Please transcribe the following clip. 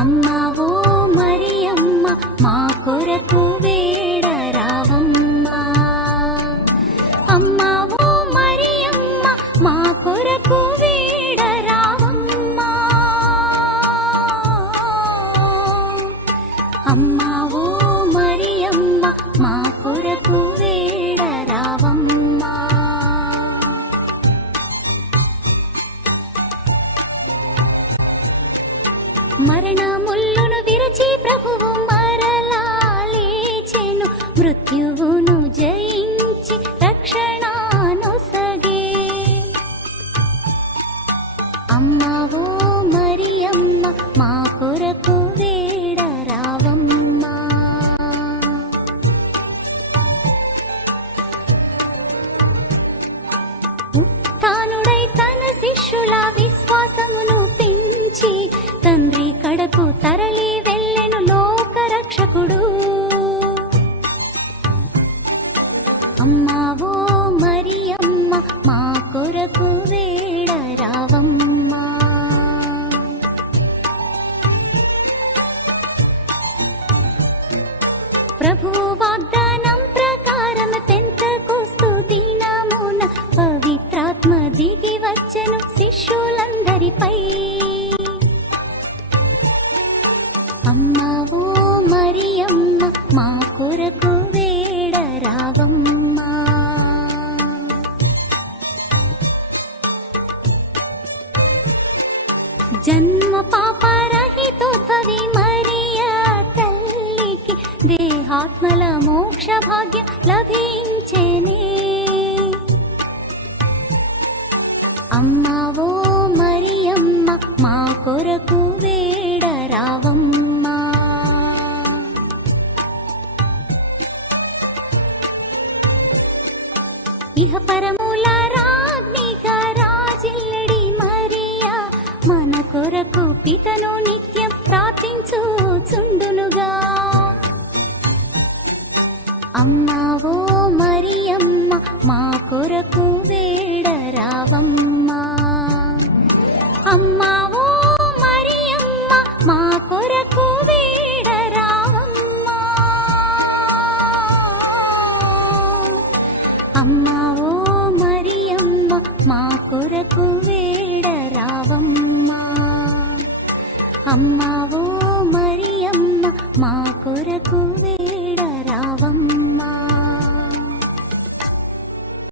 అమ్మా ఓ మరియమ్మ మా కొరకు వేడరావమ్మా. అమ్మా ఓ మరియమ్మ మా కొరకు వేడరావమ్మా. అమ్మా ఓ మరియమ్మ మా కొరకు వేడరావమ్మా. మరణముల్లును విరచి ప్రభువు మరలా లేచెను, మృత్యువును జయించి రక్షణనొసగే. అమ్మా ఓ మరియమ్మ మా కొరకు వేడరావమ్మా. ఉత్థానుడై తన శిష్యుల విశ్వాసమును పెంచి తండ్రి కడకు తరలి వెళ్ళెను లోకరక్షకుడు. అమ్మా ఓ మరియమ్మ మా కొరకు వేడరావమ్మా. ప్రభువు వాగ్దానం ప్రకారం పెంతెకొస్తు దినమున పవిత్రాత్మ దిగి వచ్చెను శిష్యులందరిపై. అమ్మా ఓ మరియమ్మ మా కొరకు వేడరావమ్మా. జన్మ పాపరహితోద్భవి మరియా తల్లికి దేహాత్మల మోక్ష భాగ్యం లభించెనే. అమ్మా ఓ మరియమ్మ మా కొరకు వేడరావమ్మా. ఇహ పరముల రాజ్ఞిగా రాజిల్లడి మరియా మన కొరకు పితను నిత్యం ప్రార్థించుచుండునుగా. అమ్మా ఓ మరియమ్మ మా కొరకు వేడరావమ్మా. అమ్మా ఓ మరియమ్మ మా కొరకు వేడరావమ్మా. అమ్మా ఓ మరియమ్మ మా కొరకు వేడరావమ్మా. అమ్మా ఓ మరియమ్మ మా కొరకు